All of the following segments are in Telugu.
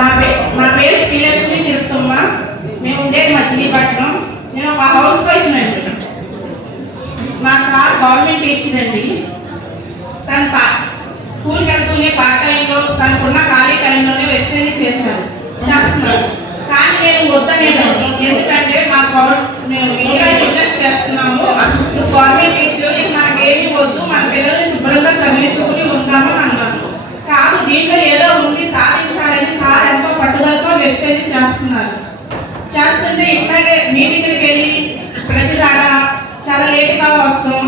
నా పేరు శ్రీలక్ష్మి తిరుపతమ్మ. మేము ఉండేది మచిలీపట్నం. నేను ఒక హౌస్ వైఫ్ అండి. మా సార్ గవర్నమెంట్ టీచర్ అండి. తను స్కూల్కి వెళ్తూనే పార్ట్ టైంలో తనకున్న ఖాళీ టైంలోనే వెస్టేజ్ చేస్తున్నారు. కానీ నేను వద్దనేదాన్ని. ఎందుకంటే మేము బిజినెస్ చేస్తున్నాము, నువ్వు గవర్నమెంట్ టీచర్, నాకేమీ వద్దు, మన పిల్లల్ని శుభ్రంగా చదివించుకుని ఉంటాము అన్నాను. కాదు, దీంట్లో ఏదో ఉంది, సాధించాలని సార్ ఎంతో పట్టుదలతో వెస్టేజ్ చేస్తుంటే ఇట్లాగే మీటింగ్కి వెళ్ళి ప్రతిసారి చాలా లేట్గా వస్తాం.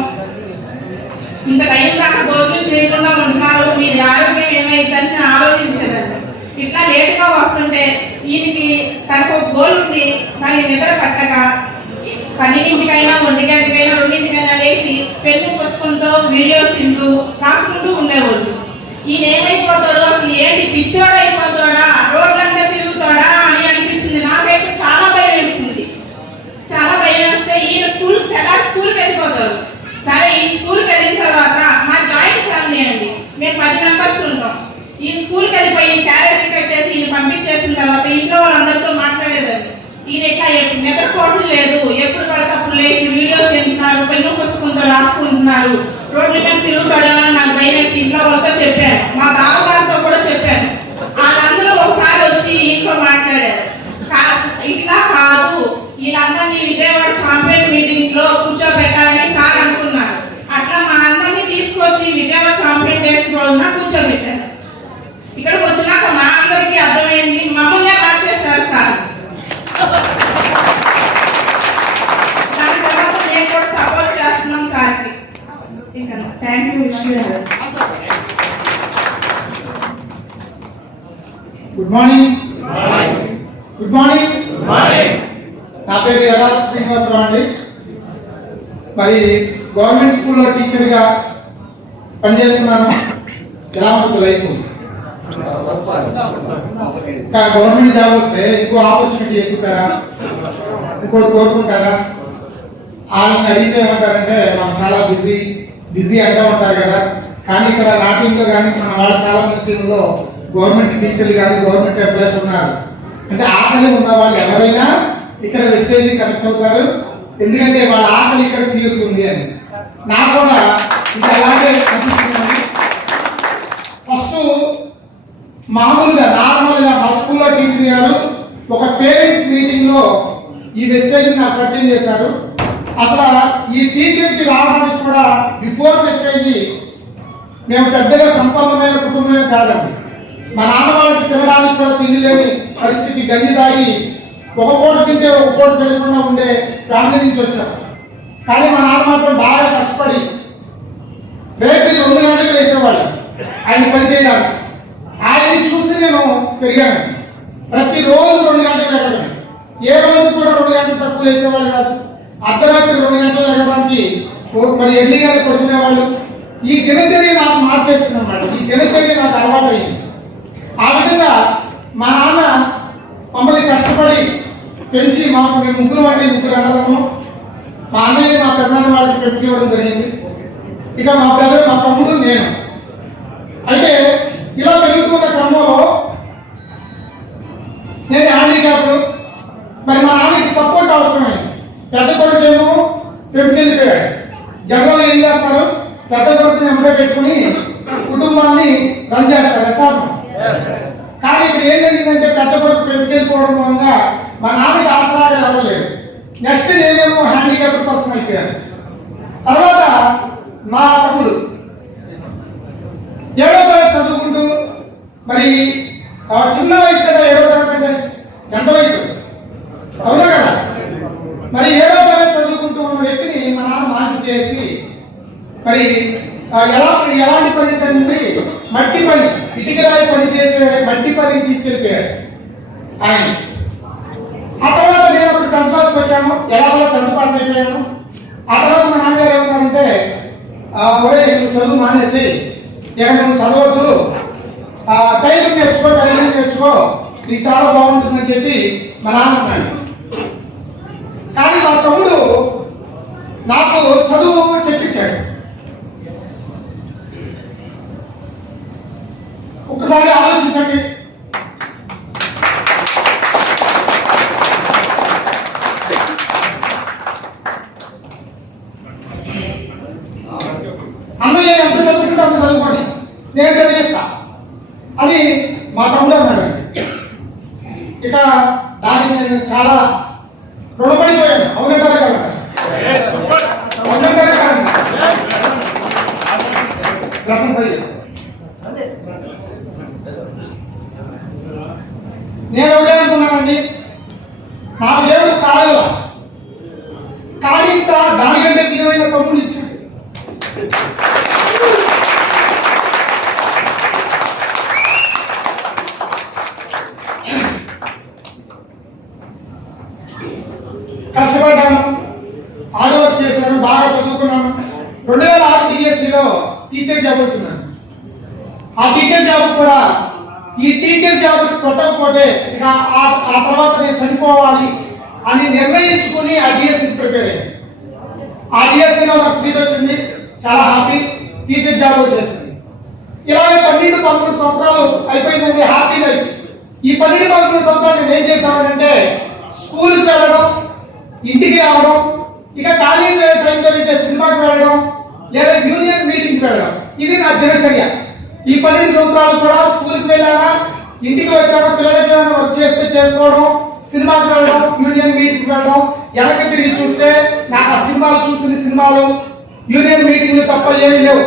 ఇంత టైం దాకా భోజనం చేయకుండా ఉంటున్నారు, మీరు ఆరోగ్యం ఏమైందని ఆలోచించేదాన్ని. ఇట్లా లేట్గా వస్తుంటే ఈయనకి తనకు ఒక గోల్ ఉంది, కానీ నిద్ర పట్టక 12ంటికైనా 1 గంటకైనా 2ంటికైనా లేచి పెళ్లి పుస్తకంతో వీడియోస్ తింటూ రాసుకుంటూ ఉండేవాళ్ళు. ఈయన ఏమైపోతాడో, అసలు ఏంటి పిచ్చోడు అయిపోతాడా, రోడ్లంటే తిరుగుతాడా అని అనిపించింది. నాకైతే చాలా భయం వేసింది. చాలా భయం వేస్తే ఈయన స్కూల్కి వెళ్ళిపోతారు. సరే, ఈ స్కూల్కి వెళ్ళిన తర్వాత మా జాయింట్ ఫ్యామిలీ అండి, మేము 10 మెంబర్స్ ఉంటాం. ఈ స్కూల్కి వెళ్ళిపోయి క్యారేజీ కట్టేసి ఈయన పంపించేసిన తర్వాత ఇంట్లో వాళ్ళందరితో మాట్లాడేదాన్ని. ఈయన ఇట్లా నిద్రపోవడం లేదు, ఎప్పుడు పడతప్పుడు లేచి వీడియోస్ తింటున్నారు, పెన్ను పుస్తకంతో రాసుకుంటున్నారు, రోడ్ల మీద తిరుగుతాడు అని నాకు భయం వేసి ఇంట్లో వాళ్ళతో చెప్పాను. మా బావగారితో కూడా చెప్పాను. వాళ్ళందరూ ఒకసారి వచ్చి ఇంట్లో మాట్లాడారు. ఇట్లా కాదు, వీళ్ళందరినీ విజయవాడ ఛాంపియన్ మీటింగ్ లో కూర్చోబెట్టాలని సార్ అనుకున్నారు. అట్లా మా అందరినీ తీసుకొచ్చి విజయవాడ ఛాంపియన్ డేస్ రోజున కూర్చోబెట్టారు. ఇక్కడికి వచ్చినాక మా అందరికీ అర్థమైంది, మమ్మల్నే మార్చేశారు సార్. దాని తర్వాత మేము కూడా సపోర్ట్ చేస్తున్నాం సార్కి. Thank you. Good morning. Good morning. నా పేరు ఎలా శ్రీనివాసరావు అండి. మరి గవర్నమెంట్ స్కూల్లో టీచర్గా పనిచేస్తున్నాను. ఎలా ఉంటుంది లైఫ్? గవర్నమెంట్ జాబ్ వస్తే ఇంకో ఆపర్చునిటీ ఎక్కుతారా, ఇంకోటి కోరుకుంటారా? వాళ్ళని అడిగితే ఏమంటారంటే మాకు చాలా బిజీ అంటూ ఉంటారు కదా. కానీ ఇక్కడ నా టీంలో కానీ మన వాళ్ళు చాలా మంది టీంలో గవర్నమెంట్ టీచర్లు కానీ గవర్నమెంట్ ఎంప్లాయీస్ ఉన్నారు. అంటే ఆకలి ఉన్న వాళ్ళు ఎవరైనా ఇక్కడ వెస్టేజ్ కనెక్ట్ అవుతారు. ఎందుకంటే వాళ్ళ ఆకలి ఇక్కడ తీరుతుంది అని. నాకు కూడా ఇది అలాగే అనిపిస్తుంది. ఫస్ట్ మామూలుగా నార్మల్గా మా స్కూల్లో టీచర్ గారు ఒక పేరెంట్స్ మీటింగ్ లో ఈ వెస్టేజ్ నాకు పరిచయం చేశారు. అసలు ఈ టీచర్కి రావడానికి కూడా బిఫోర్ వెస్టేజ్ మేము పెద్దగా సంపన్నమైన కుటుంబమే కాదండి. మా నాన్న వాళ్ళకి తినడానికి కూడా తిండి లేని పరిస్థితి, గంజి తాగి ఒక పూట తింటే ఒక పూట తినకుండా ఉండే ఫ్యామిలీ నుంచి వచ్చాం. కానీ మా నాన్న మాత్రం బాగా కష్టపడి రేపు 2 గంటలకు వేసేవాళ్ళు ఆయన పని చేయాలి. ఆయన్ని చూసి నేను పెరిగాను. ప్రతిరోజు 2 గంటలకు వెళ్ళడం, ఏ రోజు కూడా 2 గంటలు తక్కువ వేసేవాళ్ళు కాదు. అర్ధరాత్రి 2 గంటలు వెళ్ళడానికి మరి ఎర్లీగా పడుకునేవాళ్ళు. ఈ దినచర్య నాకు మార్చేస్తుందన్నమాట. ఈ దినచర్య నాకు అలవాటు అయింది. ఆ విధంగా మా నాన్న మమ్మల్ని కష్టపడి పెంచి మాకు మేము 3 అన్నదమ్ము. మా అన్నయ్య మా పెద్దనాన్న వాళ్ళకి పెట్టుకోవడం జరిగింది. ఇక మా బ్రదర్, మా తమ్ముడు, నేను. అయితే ఇలా పెరుగుతున్న క్రమంలో నేను హ్యాండిక్యాప్డ్. మరి మా నాన్నకి సపోర్ట్ అవసరమైంది. పెద్ద కొడుకేమో పెట్టుకెళ్ళిపోయాడు. జగన్ ఏం చేస్తారు, పెద్ద కొడుకుని ఎంపై పెట్టుకుని కుటుంబాన్ని రన్ చేస్తారు యశాతం. కానీ ఇప్పుడు ఏం జరిగిందంటే పెద్ద కొడుకు పెట్టుకెళ్ళిపోవడం వల్ల మా నాన్నకి ఆసరాగా అవ్వలేదు. నెక్స్ట్ నేనేమో హ్యాండిక్యాప్డ్ పర్సన్ అయిపోయాను. తర్వాత మా తమ్ముడు 7వ తరగతి చదువుకుంటూ, మరి చిన్న వయసు కదా 7వ తరగతి అంటే ఎంత వయసు, అవునా కదా? మరి 7వ తరగతి చదువుకుంటూ ఉన్న వ్యక్తిని మా నాన్న మార్పు చేసి మరి ఎలాంటి పని తండ్రి, మట్టి పని, ఇటుకరాయి పని చేసే మట్టి పని తీసుకెళ్ళిపోయాడు ఆయన. ఆ తర్వాత నేను అప్పుడు 10th క్లాస్కి వచ్చాను. ఎలాగో 10th పాస్ అయిపోయాను. ఆ తర్వాత మా నాన్నగారు ఏమన్నారంటే, ఒరే నువ్వు చదువు మానేసి ఇక నువ్వు చదవద్దు, టైలింగ్ నేర్చుకో, నీకు చాలా బాగుంటుందని చెప్పి మా నాన్న అన్నాడు. కానీ మా తమ్ముడు నాకు చదువు చెప్పించాడు. ఒకసారి ఆలోచించండి, చదువుకుంటే అంత చదువుకోండి, నేను చదివిస్తా అని మా తమ్ముడు అన్నాడు. ఇక దానికి నేను చాలా రుణపడిపోయాను. అవునంటారా కదా? అవునంటారా కాదు? నేను ఒకటే అనుకున్నానండి, నా దేవుడు ఖాళీ దానికంటే విలువైన తమ్ముడు ఇచ్చాడు. కష్టపడ్డాను, హార్డ్ వర్క్ చేశాను, బాగా చదువుకున్నాను. 2006 డిఎస్సిలో టీచర్ జాబ్ వచ్చింది. ఆ టీచర్ జాబ్ కూడా ఈ టీచర్ జాబ్ కొట్టకపోతే ఇక ఆ తర్వాత నేను చనిపోవాలి అని నిర్ణయించుకుని ఆ డిఎస్సి ప్రిపేర్ అయ్యాను. ఆ డిఎస్సిలో నాకు సీట్ వచ్చింది, చాలా హ్యాపీ. టీచర్ జాబ్ వచ్చేసింది. ఇలాగే 12-13 సంవత్సరాలు అయిపోయిందండి, హ్యాపీ లైఫ్. ఈ 12-13 సంవత్సరాలు నేను ఏం చేశానంటే స్కూల్కి వెళ్ళడం, ఇంటికి రావడం, ఇక ఖాళీ టైం జరిగితే సినిమాకి వెళ్ళడం లేదా యూనియన్ మీటింగ్కి వెళ్ళడం, ఇది నా దినచర్య. ఈ 12 సంవత్సరాలు కూడా స్కూల్కి వెళ్ళానా, ఇంటికి వచ్చాను, పిల్లలకి ఏమైనా వర్క్ చేస్తే చేసుకోవడం, సినిమాకి వెళ్ళడం, యూనియన్ మీటింగ్కి వెళ్ళడం. వెనక్కి తిరిగి చూస్తే నాకు ఆ సినిమాలు చూసిన సినిమాలు, యూనియన్ మీటింగ్లు తప్ప ఏమీ లేవు.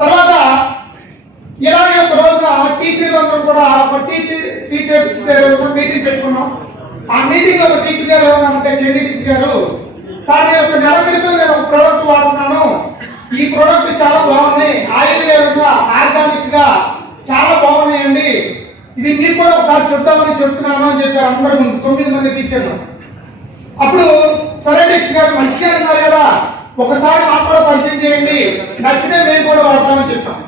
తర్వాత ఇలాగే ఒక రోజున టీచర్లు అందరూ కూడా ఒక టీచర్స్ మీటింగ్ పెట్టుకున్నాం. ఆ మీటింగ్ లో ఒక టీచర్ గారు ఏమన్నారంటే, చెల్లి టీచర్ గారు, సార్ నేను ఒక నెల క్రితం నేను ఒక ప్రోడక్ట్ వాడుతున్నాను, ఈ ప్రోడక్ట్ చాలా బాగున్నాయి, ఆయుర్వేదంగా ఆర్గానిక్ గా చాలా బాగున్నాయండి, ఇవి మీరు కూడా ఒకసారి చెప్తామని చెప్తున్నాను అని చెప్పారు అందరి ముందు 9 మంది టీచర్లు. అప్పుడు సరే టీచర్ గారు మంచిగా అన్నారు కదా, ఒకసారి మాకు కూడా పరిచయం చేయండి, నచ్చితే మేము కూడా వాడతామని చెప్పాం.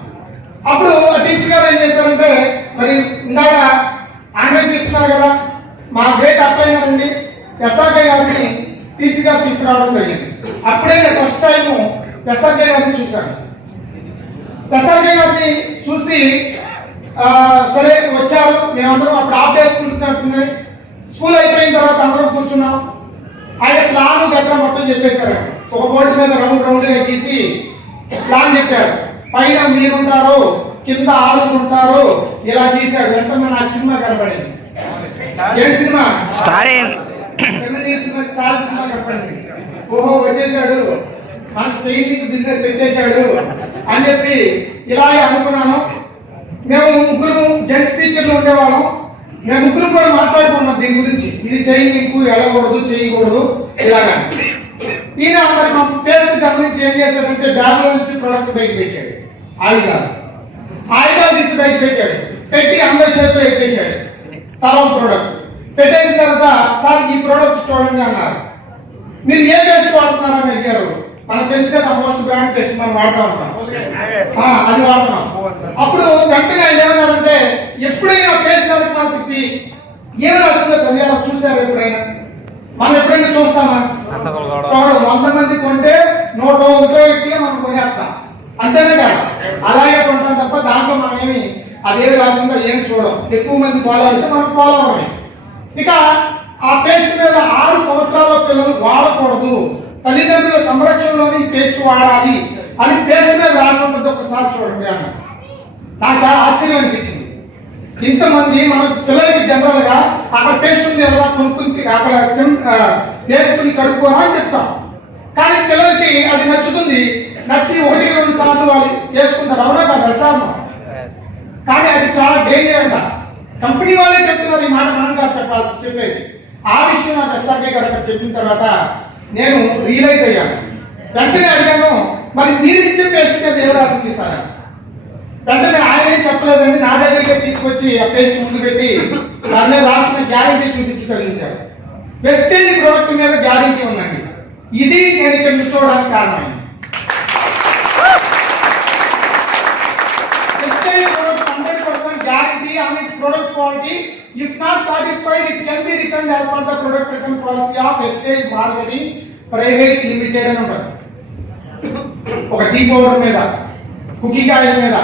అప్పుడు ఆ టీచర్ గారు ఏం చేశారంటే, మరి ఇందాక ఆంగ్లం తీసుకున్నారు కదా, మా గ్రేట్ అప్లై అండి ఎస్ఆర్కే గారిని టీచర్ గారు తీసుకురావడం జరిగింది. అప్పుడే నేను ఫస్ట్ టైం ఎస్ఆర్కే గారిని చూశాను. ఎస్ఆర్కే గారిని చూసి సరే వచ్చారు, మేమందరం అప్పుడు హాఫ్ డే స్కూల్స్ నడుతున్నాయి. స్కూల్ అయిపోయిన తర్వాత అందరం కూర్చున్నాం. ఆయన ప్లాన్ గట్రా మొత్తం చెప్పేశారు. ఒక బోర్డు మీద రౌండ్ గా గీసి ప్లాన్ చెప్పారు. పైన మీరుంటారు, కింద ఆളുలు ఉంటారు, ఇలా గీశాడు. వెంటనే నాకు సినిమా కనపడింది. ఏ సినిమా? సినిమా కనపడింది. ఓహో వచ్చేసాడు, మనకు చైనీస్ బిజినెస్ తెచ్చేసాడు అని చెప్పి ఇలాగే అనుకున్నాను. మేము 3 జెంట్స్ టీచర్లు ఉండేవాళ్ళం. మేము 3 కూడా మాట్లాడుకున్నాం దీని గురించి, ఇది చైనీకు వెళ్ళకూడదు, చేయకూడదు ఇలాగా. ఈయన మరి మా పేరు గమనించి ఏం చేశాడంటే, బ్యాగ్ లో నుంచి ప్రోడక్ట్ బయట పెట్టాడు. ఆయుధాలు తీసి బయట పెట్టాడు. పెట్టి అందరి చేతిలో ఎత్తేసాడు. తర్వాత ప్రోడక్ట్ పెట్టేసిన తర్వాత, సార్ ఈ ప్రోడక్ట్ చూడండి అన్నారు. మీరు ఏ టెస్ట్ వాడుతున్నారని అడిగారు. మనకు తెలిసి కదా మోస్ట్ బ్రాండ్ టెస్ట్ మనం వాడుతూ ఉంటాం, అది వాడుతున్నాం. అప్పుడు వెంటనే ఆయన ఏమన్నారంటే, ఎప్పుడైనా టేస్ట్ మాకు ఏం రాసిందో చదివాలో చూసారు ఎప్పుడైనా? మనం ఎప్పుడైనా చూస్తామా? చూడదు. 100 మంది కొంటే 101 మనం కొనేస్తాం, అంతేనే కదా? అలాగే కొంటాం తప్ప దాంట్లో మనం ఏమి అదేమి రాసిందో ఏమి చూడం. ఎక్కువ మంది ఫాలో అయితే మనం ఫాలో అవ్వమే. ఇక ఆ పేస్ట్ మీద 6 సంవత్సరాల పిల్లలు వాడకూడదు, తల్లిదండ్రుల సంరక్షణలోని ఈ పేస్ట్ వాడాలి అని పేస్ట్ మీద రాసి ఉంటుంది. ఒకసారి చూడండి అన్న. నాకు చాలా ఆశ్చర్యం అనిపించింది. ఇంతమంది మన పిల్లలకి జనరల్ గా అక్కడ పేస్ట్ ఉంది ఎలా కొనుక్కుని అక్కడ వేసుకుని కడుక్కోరా అని చెప్తాం. కానీ పిల్లలకి అది నచ్చుతుంది, నచ్చి 1-2 సార్లు వాళ్ళు వేసుకుంటారు. అవునా కాదు సార్? కానీ అది చాలా డేంజర్ అంట. కంపెనీ వాళ్ళే చెప్తున్నారు ఈ మాట, మనం కాదు చెప్పేది. ఆ విషయం నాకు ఎస్ఆర్కే గారు అక్కడ చెప్పిన తర్వాత నేను రియలైజ్ అయ్యాను. వెంటనే అడిగాను, మరి మీరు ఇచ్చే పేస్ట్ మీద ఏం రాసింది సార్? వెంటనే ఆయన ఏం చెప్పలేదండి, నా దగ్గరికి తీసుకొచ్చి ఆ పేస్ట్ ముందు పెట్టి దాని మీద రాసిన గ్యారంటీ చూపించి చదివించారు. వెస్టేజ్ ప్రోడక్ట్ మీద గ్యారంటీ ఉందండి. ఇది నేను ఇక్కడ చూడడానికి కారణమైంది. Vestige product 100% guarantee on its product quality. If not satisfied, it can be returned as per the product return policy of Vestige Marketing Private Limited అని ఉంటుంది. ఒక టీ పౌడర్ మీద, కుకింగ్ ఆయిల్ మీద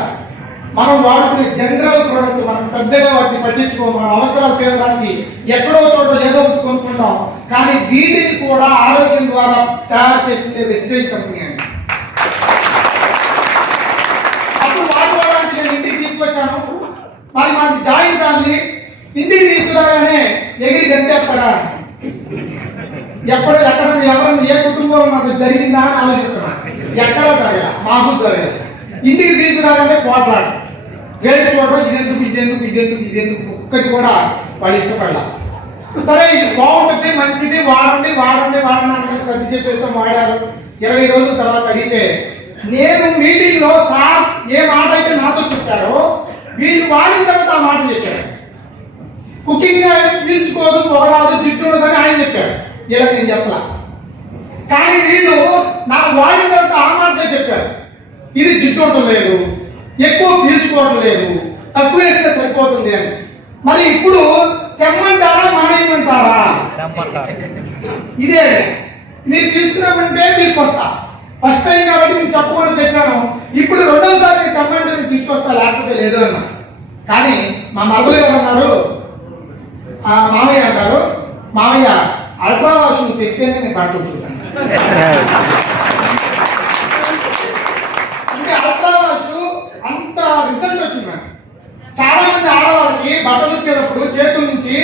మనం వాడుకునే జనరల్ ప్రోడక్ట్ మనం పెద్దగా వాటిని పట్టించుకో, మన అవసరాలు తీరడానికి ఎక్కడో చోట ఏదో ఒకటి కొనుక్కుంటాం. కానీ వీటిని కూడా ఆరోగ్యం ద్వారా తయారు చేసిందే వెస్టేజ్ కంపెనీ అండి. మరి మాది జాయింట్ ఫ్యామిలీ, ఇంటికి తీసుకురాగానే ఎగిరి గంటేస్తాడా, ఎక్కడ ఎవరైనా ఏ కుటుంబంలో నాకు జరిగిందా అని ఆలోచిస్తున్నా. ఎక్కడా జరగల, మాకు జరగలేదు. ఇంటికి తీసుకురాగానే పోట్లాడు, వేరే చూడడం, ఇదెందుకు ఒక్కటి కూడా వాళ్ళు ఇష్టపడాల. సరే ఇది బాగుంటుంది, మంచిది, వాడండి అని సర్ది చెప్పేస్తాం. వాడారు. 20 రోజుల తర్వాత అడిగితే, నేను మీటింగ్ లో సార్ ఏ మాట అయితే నాతో చెప్పారో వీళ్ళు వాడిన తర్వాత ఆ మాట చెప్పారు. కుకింగ్ పీల్చుకోదు, పొగరాదు, జిడ్డు ఉండదని ఆయన చెప్పారు. ఇలా నేను చెప్పలా, కానీ వీళ్ళు నాకు వాడిన తర్వాత ఆ మాటలే చెప్పారు. ఇది జిడ్డు ఉండటం లేదు, ఎక్కువ పీల్చుకోవటం లేదు, తక్కువ వేస్తే సరిపోతుంది అని. మరి ఇప్పుడు తెమ్మంటారా మానేయమంటారా? ఇదే మీరు తీసుకున్నామంటే తీసుకొస్తా. ఫస్ట్ టైం కాబట్టి నేను చెప్పకుండా తెచ్చాను. ఇప్పుడు రెండోసారి నేను తెమ్మంటే నేను తీసుకొస్తా, లేకపోతే లేదు అన్నా. కానీ మా మగలు ఏమన్నారు, మామయ్య అంటారు, మామయ్య అల్ట్రా వాష్ తెచ్చేనే నేను పట్టుకుంటున్నాను. అంటే అల్ట్రా వాష్ అంత రిజల్ట్ వచ్చింది. చాలా మంది ఆడవాళ్ళకి బట్టలు ఉతికేటప్పుడు చేతుల నుంచి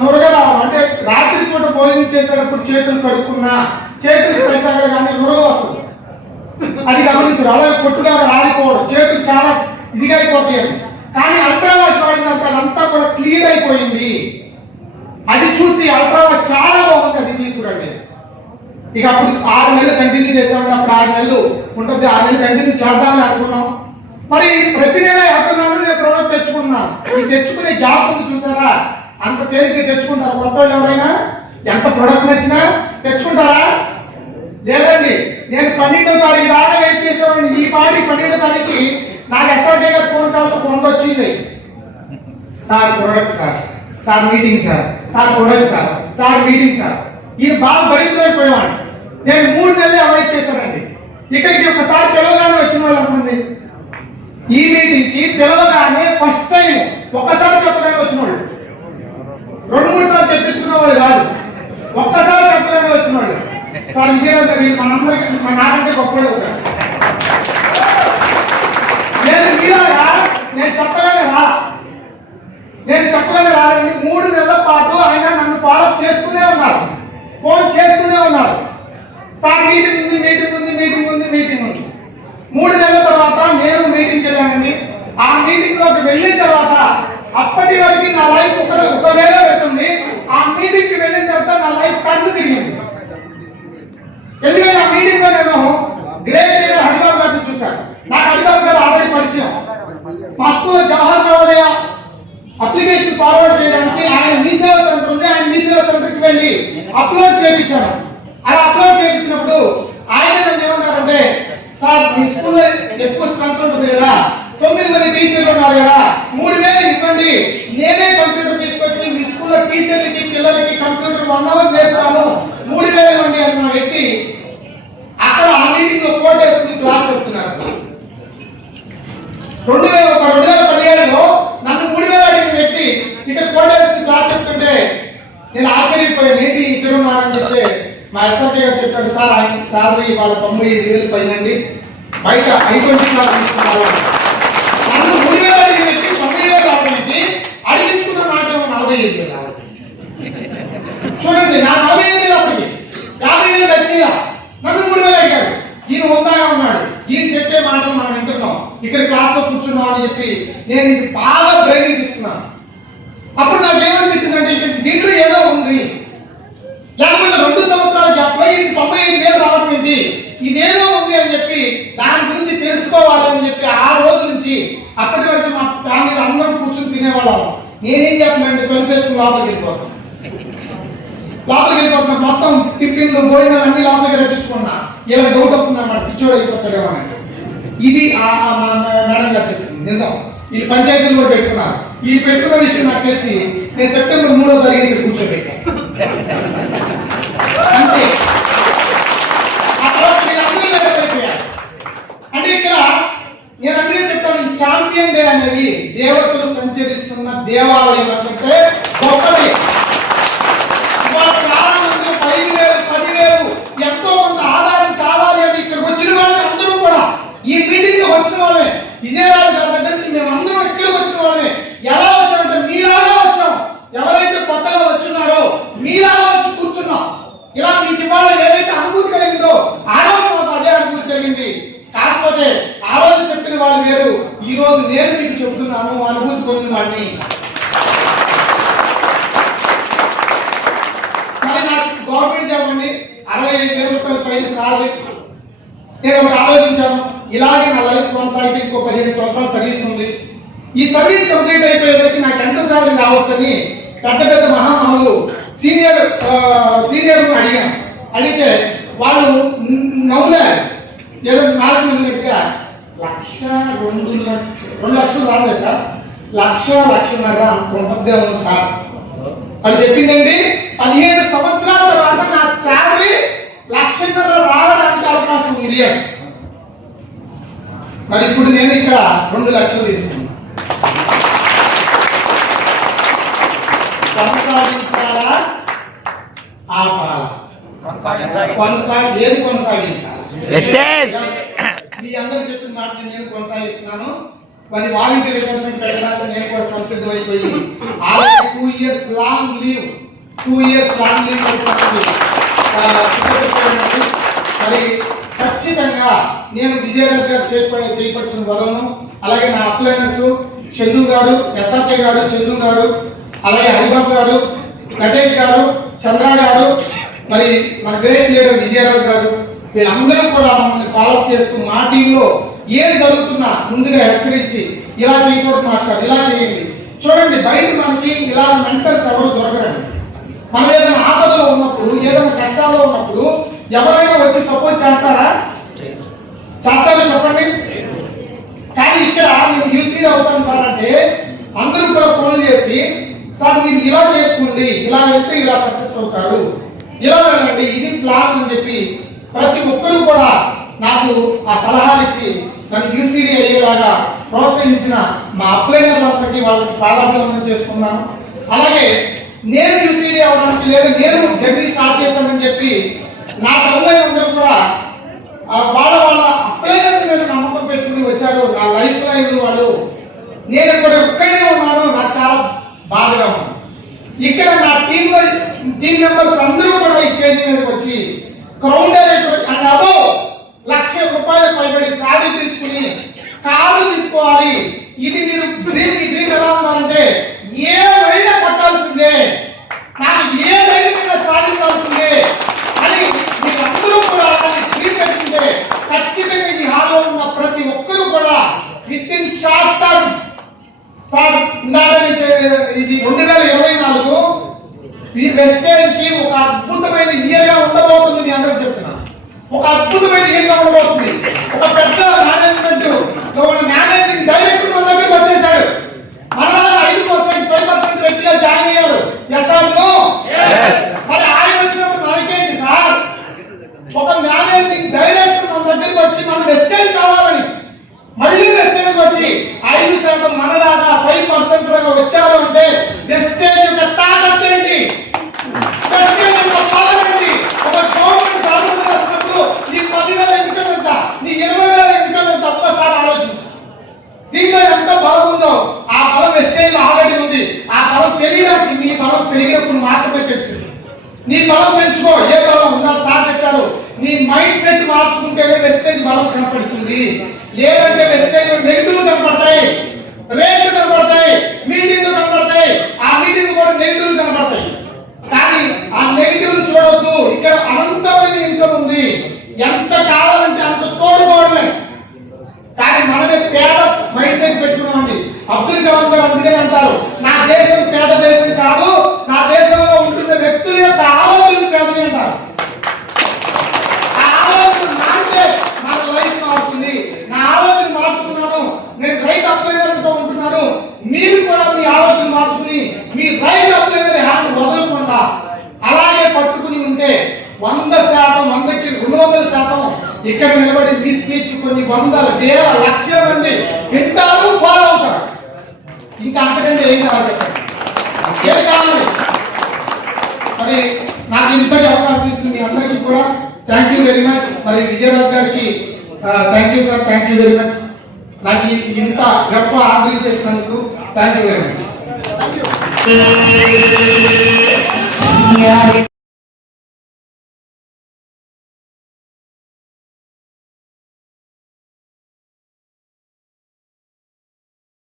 నురగలు, అంటే రాత్రి పూట భోజనం చేసేటప్పుడు చేతులు కడుక్కున్నా చేతులు పెట్టగానే నురగ వస్తుంది. అది గమనించారు. అలాగే కొట్టుగా రాలిపోవడం, చేతులు చాలా ఇదిగా అయిపోతాయి. కానీ అల్ట్రా వాష్ వాడినంత అదంతా కూడా క్లియర్ అయిపోయింది. అది చూసి అల్ట్రా వాష్ చాలా బాగుంది, అది తీసుకురండి. ఇక అప్పుడు 6 నెలలు కంటిన్యూ చేసామంటే అప్పుడు 6 నెలలు ఉంటుంది. 6 నెలలు కంటిన్యూ చేద్దామని అనుకున్నాం. మరి ప్రతి నెల వెళ్తున్నాను, నేను ప్రోడక్ట్ తెచ్చుకున్నాను. ఈ తెచ్చుకునే గ్యాప్ ఉంది చూసారా, అంత తేలిక తెచ్చుకుంటారా? కొత్త వాళ్ళు ఎవరైనా ఎంత ప్రోడక్ట్ నచ్చినా తెచ్చుకుంటారా? లేదండి. నేను 12వ తారీఖు దాకా వెయిట్ చేసేవాడిని. ఈ పాటి 12వ తారీఖు నాకు ఎస్ఆర్టీ గారు ఫోన్ కాల్స్ 100 వచ్చింది. Sir product, sir meeting, sir product, sir meeting sir. ఈ బాగా భరించలేకపోయేవాడు. నేను 3 నెలలు అవాయిడ్ చేశానండి. ఇక్కడికి ఒకసారి పిలవగానే వచ్చిన వాళ్ళు అనుకుంది. ఈ మీటింగ్ కి పిలవగానే ఫస్ట్ టైం ఒక్కసారి చెప్పగానే వచ్చిన వాళ్ళు, 2-3 సార్లు చెప్పించుకున్న వాళ్ళు కాదు, ఒక్కసారి చెప్పగానే వచ్చిన వాళ్ళు. సార్ విజయనగర్ మనందరికీ మా నాకంటే గొప్పవాడు అవుతారు. నేను చెప్పగానే రాలని 3 నెలల పాటు ఆయన నన్ను ఫాలోఅప్ చేస్తూనే ఉన్నారు, ఫోన్ చేస్తూనే ఉన్నారు. సార్ మీటింగ్ ఉంది. 3 నెలల తర్వాత నేను మీటింగ్కి వెళ్ళానండి. ఆ మీటింగ్ లోకి వెళ్ళిన తర్వాత అప్పటి వరకు నా లైఫ్ ఒకవేళ పెట్టింది. ఆ మీటింగ్ కి వెళ్ళిన తర్వాత నా లైఫ్ కన్ను తిరిగింది. ఎందుకంటే ఆ మీటింగ్ లో నేను గ్రేట్ లీడర్ హరిబాబు గారిని చూశాను. నాకు హరిబాబు గారు ఆల్రెడీ పరిచయం. మా స్కూల్లో జవహర్ నవోదయ అప్లికేషన్ ఫార్వర్డ్ చేయడానికి ఆయన మీ సేవ సెంటర్ ఉంది, ఆయన మీ సేవ సెంటర్కి వెళ్ళి అప్లోడ్ చేయించాను. అలా అప్లోడ్ చేయించినప్పుడు ఆయన నన్ను ఏమన్నారంటే, సార్ మీ స్కూల్లో ఎక్కువ స్ట్రెంత్ ఉంటుంది కదా, 9 మంది టీచర్లు ఉన్నారు కదా, 3000 ఇవ్వండి, నేనే కంప్యూటర్ తీసుకొచ్చి మీ స్కూల్లో టీచర్లకి పిల్లలకి కంప్యూటర్ 1 అవర్ నేర్పుతాను, 3000 ఇవ్వండి అన్న వ్యక్తి అక్కడ ఆ మీటింగ్ లో కోట్ వేసుకుని క్లాస్ చెప్తున్నారు. 2017లో నన్ను 3000 అడిగిన వ్యక్తి ఇక్కడ కోట్ వేసుకుని క్లాస్ చెప్తుంటే నేను ఆశ్చర్యపోయాను. ఏంటి ఇక్కడ ఉన్నారని చెప్తే మా ఎస్ఆర్టీ గారు చెప్పాడు, సార్ ఆయన సాలరీ వాళ్ళ 95,000 పైనండి, బయట 520 క్లాస్ తీసుకున్నారు. నన్ను 3000 అడిగిన వ్యక్తి 90,000 రావడానికి అడిగించుకున్న నాకేమో 45,000 రావాలి. చూడండి, నా 45,000 అప్పటికి 50,000 వచ్చిందా, నన్ను 3000 అడిగాడు. ఈయన ఉందాగా ఉన్నాడు, ఈయన చెప్పే మాటలు మనం వింటున్నాం, ఇక్కడ క్లాస్ లో కూర్చున్నాం అని చెప్పి నేను ఇది బాగా ట్రైనింగ్ తీసుకున్నాను. అప్పుడు నాకు ఏమనిపించిందంటే దీంట్లో ఏదో ఉంది, లేకపోతే 2 సంవత్సరాల గ్యాప్ లో ఇది 95,000 రావడం ఏంటి, ఇదేదో ఉంది అని చెప్పి దాని గురించి తెలుసుకోవాలని చెప్పి ఆ రోజు నుంచి అప్పటి వరకు మా ఫ్యామిలీలో అందరూ కూర్చుని తినేవాళ్ళం. నేనేం చేస్తున్నానంటే తలుపేసుకుని లోపలికి వెళ్ళిపోతున్నా, మొత్తం టిఫిన్లు భోజనాలు అన్ని లోపలికి రప్పించుకున్నా. ఇలా డౌట్ అవుతుంది అన్నమాట, పిచ్చోడు అయిపోతాడేమని. ఇది మేడం గారు చెప్పింది నిజం. ఈ పంచాయతీలు కూడా పెట్టుకున్నారు. ఈ పెట్టుకున్న విషయం నాకు తెలిసి నేను సెప్టెంబర్ 3వ తారీఖు ఇక్కడ కూర్చోబెట్టాను అంతే. ఆ తర్వాత అంటే ఇక్కడ నేను అందుకే చెప్తాను, ఈ ఛాంపియన్ డే అనేది దేవతలు సంచరిస్తున్న దేవాలయం అంటే గొప్పది. చాలా మంది 5,000, 10,000 ఎంతో కొంత ఆదాయం కావాలి అని ఇక్కడ వచ్చిన వాళ్ళు అందరూ కూడా ఈ మీటింగ్ లో వచ్చిన వాళ్ళే. విజయరాజు గారి దగ్గర నుంచి మేము అందరం ఇక్కడికి వచ్చిన కాకపోతే ఆ రోజు చెప్పిన వాళ్ళు వేరు, ఈ రోజు నేను మీకు చెప్తున్నాను అనుభూతి పొందిన వాడిని. మరి నాకు గవర్నమెంట్ జాబ్ అండి, 65,000 రూపాయల పైన సాలరీ. నేను ఒకటి ఆలోచించాను, ఇలాగే నా లైఫ్ కొనసాగితే ఇంకో 15 సంవత్సరాల సర్వీస్ ఉంది. ఈ సర్వీస్ కంప్లీట్ అయిపోయేసరికి నాకు ఎంత సాలరీ రావచ్చని పెద్ద పెద్ద మహామహులు సీనియర్ అడిగాను. అడిగితే వాళ్ళు నవ్వులే, ఏదో 4 మినిట్గా 1,00,000 2 లక్షలు రాలేదు సార్, 1,00,000 అంత ఉంటుంది సార్ అని చెప్పిందండి. 15 సంవత్సరాల తర్వాత నా శాలరీ 1,00,000 రావడానికి అవకాశం ఉంది. మరి ఇప్పుడు నేను ఇక్కడ 2 లక్షలు తీసుకున్నాను. కొనసాగించాలా ఆపాలా? ఏది కొనసాగించాలి? మీ అందరూ చెప్పిన మాట నేను కొనసాగిస్తున్నాను. మరి వాలంటీర్ రిటైర్మెంట్ పెట్టడానికి నేను కూడా సంసిద్ధమైపోయి 2 ఇయర్స్ లాంగ్ లీవ్ మరి ఖచ్చితంగా నేను విజయరాజ్ గారు చేపట్టిన వరను, అలాగే నా అప్లైనర్స్ చందు గారు, ఎస్ఆర్కే గారు, చందు గారు, అలాగే హరిబాబు గారు, నటేష్ గారు, చంద్ర గారు, మరి మన గ్రేట్ లీడర్ విజయరాజ్ గారు, వీళ్ళందరూ కూడా మమ్మల్ని ఫాలోఅప్ చేస్తూ మా టీంలో ఏం జరుగుతున్నా ముందుగా హెచ్చరించి ఇలా చేయకూడదు మాస్టర్, ఇలా చేయండి. చూడండి, బయట మనకి ఇలా మెంటర్స్ ఎవరు దొరకరండి. మనం ఏదైనా ఆపదలో ఉన్నప్పుడు, ఏదైనా కష్టాల్లో ఉన్నప్పుడు ఎవరైనా వచ్చి సపోర్ట్ చేస్తారా? చెప్పండి. కానీ ఇక్కడ నేను యూసీ అవుతాను సార్ అంటే అందరూ కూడా ఫోన్ చేసి, సార్ మీరు ఇలా చేసుకోండి, ఇలా వెళ్తే ఇలా సక్సెస్ అవుతారు, ఇలా వెళ్ళండి, ఇది ప్లాన్ అని చెప్పి ప్రతి ఒక్కరూ కూడా నాకు ఆ సలహాలు ఇచ్చి నన్ను యూసీడీ అయ్యేలాగా ప్రోత్సహించిన మా అప్లైనర్లందరికీ వాళ్ళకి పాదాభివందనం చేసుకున్నాను. అలాగే నేను యూసీడీ అవడానికి లేదా నేను జర్నీ స్టార్ట్ చేస్తానని చెప్పి నా తల్లిదండ్రులు అందరూ కూడా వాళ్ళ అప్లైనర్ మీద నమ్మకం పెట్టుకుని వచ్చారు. నా లైఫ్ లైన్ వాళ్ళు, నేను కూడా ఒక్కడే ఉన్నాను, నాకు చాలా బాధగా ఉంది. ఇక్కడ నా టీం మెంబర్స్ అందరూ కూడా ఈ స్టేజ్ మీదకి వచ్చి క్రౌడ్ అండ్ అబో 1,00,000 రూపాయలు పైబడి సాధి తీసుకుని కారు తీసుకోవాలి. ఇది మీరు డ్రీమ్ ఎలా ఉందంటే ఏదైనా పట్టాల్సిందే, నాకు ఏదైనా సాధించాల్సిందే అని మీరందరూ కూడా డ్రీమ్ పెట్టుకుంటే ఖచ్చితంగా ఈ హాల్లో ఉన్న ప్రతి ఒక్కరూ కూడా with in short term sir ఇందాక ఇది 2024 ఈ వెస్టర్న్ కి ఒక అద్భుతమైన ఇయర్ గా ఉండబోతుంది. నేను అందరూ చెప్తున్నాను, ఒక అద్భుతమైన ఇయర్ గా ఉండబోతుంది. ఒక పెద్ద మేనేజింగ్ డైరెక్టర్ మన దగ్గరికి వచ్చేసాడు. మరలా 5% 5% వ్యక్తిగా జాయిన్ అయ్యారు. మరి ఆయన వచ్చినప్పుడు మనకేంటి సార్, ఒక మేనేజింగ్ డైరెక్టర్ మన దగ్గరికి వచ్చి మన వెస్టర్న్ కావాలని మళ్ళీ వెస్టర్న్ వచ్చి 5% మనలాగా 5% వచ్చారు అంటే వెస్టర్న్ యొక్క తాకత్ ఏంటి, వెస్టర్న్ యొక్క పవర్ ఏంటి? ఒక గవర్నమెంట్ సాధించినప్పుడు నీ 10,000 ఇన్కమ్ ఎంత, నీ 20,000 ఇన్కమ్ ఎంత ఒక్కసారి ఆలోచించు. దీంట్లో ఎంత బలం ఉందో ఆ బలం వెస్టర్న్ లో ఆల్రెడీ ఉంది. ఆ బలం తెలియడానికి నీ బలం పెరిగినప్పుడు మాత్రమే తెలిసింది. నీ బలం పెంచుకో. ఏ బలం ఉందా సార్ చెప్పారు, నీ మైండ్ సెట్ మార్చుకుంటేనే వెస్టర్న్ బలం కనపడుతుంది. లేదంటే వెస్టర్న్ నెగిటివ్ కనపడతాయి, రేట్లు కనపడతాయి, మీటింగ్లు కనపడతాయి, ఆ మీటింగ్ కూడా నెగిటివ్ కనపడతాయి. కానీ ఆ నెగిటివ్ చూడొద్దు. ఇక్కడ అనంతమైన ఇన్కమ్ ఉంది, ఎంత కావాలంటే అంత తోడుకోవడమే. కానీ మనమే పేద మైండ్ సెట్ పెట్టుకున్నామండి. అబ్దుల్ కలాం గారు అందుకని అంటారు, నా దేశం పేద దేశం కాదు, నా దేశంలో ఉంటున్న వ్యక్తుల యొక్క ఆలోచనలు పేదవి అంటారు. ఆ ఆలోచన నాటే నాకు లైఫ్ మారుతుంది. నా ఆలోచన మార్చుకున్నాను, నేను రైట్ అప్లైనర్తో ఉంటున్నాను. మీరు కూడా మీ ఆలోచన మార్చుకుని మీ రైట్ అప్లైనర్ హ్యాండ్ వదలకుండా అలాగే పట్టుకుని ఉంటే 100%, 100కి 200% ఇక్కడ నిలబడి మీ స్పీచ్ కొన్ని వందల వేల లక్షల మంది వింటారు, ఫాలో అవుతారు. ఇంకా అంతకంటే ఏం కావాలి, ఏం కావాలి? మరి నాకు ఇంతటి అవకాశం ఇచ్చిన మీ అందరికీ కూడా థ్యాంక్ యూ వెరీ మచ్. మరి విజయరాజ్ గారికి thank you sir, thank you very much. నాకు ఇంత గొప్ప ఆదరించేసినందుకు థ్యాంక్ యూ వెరీ మచ్.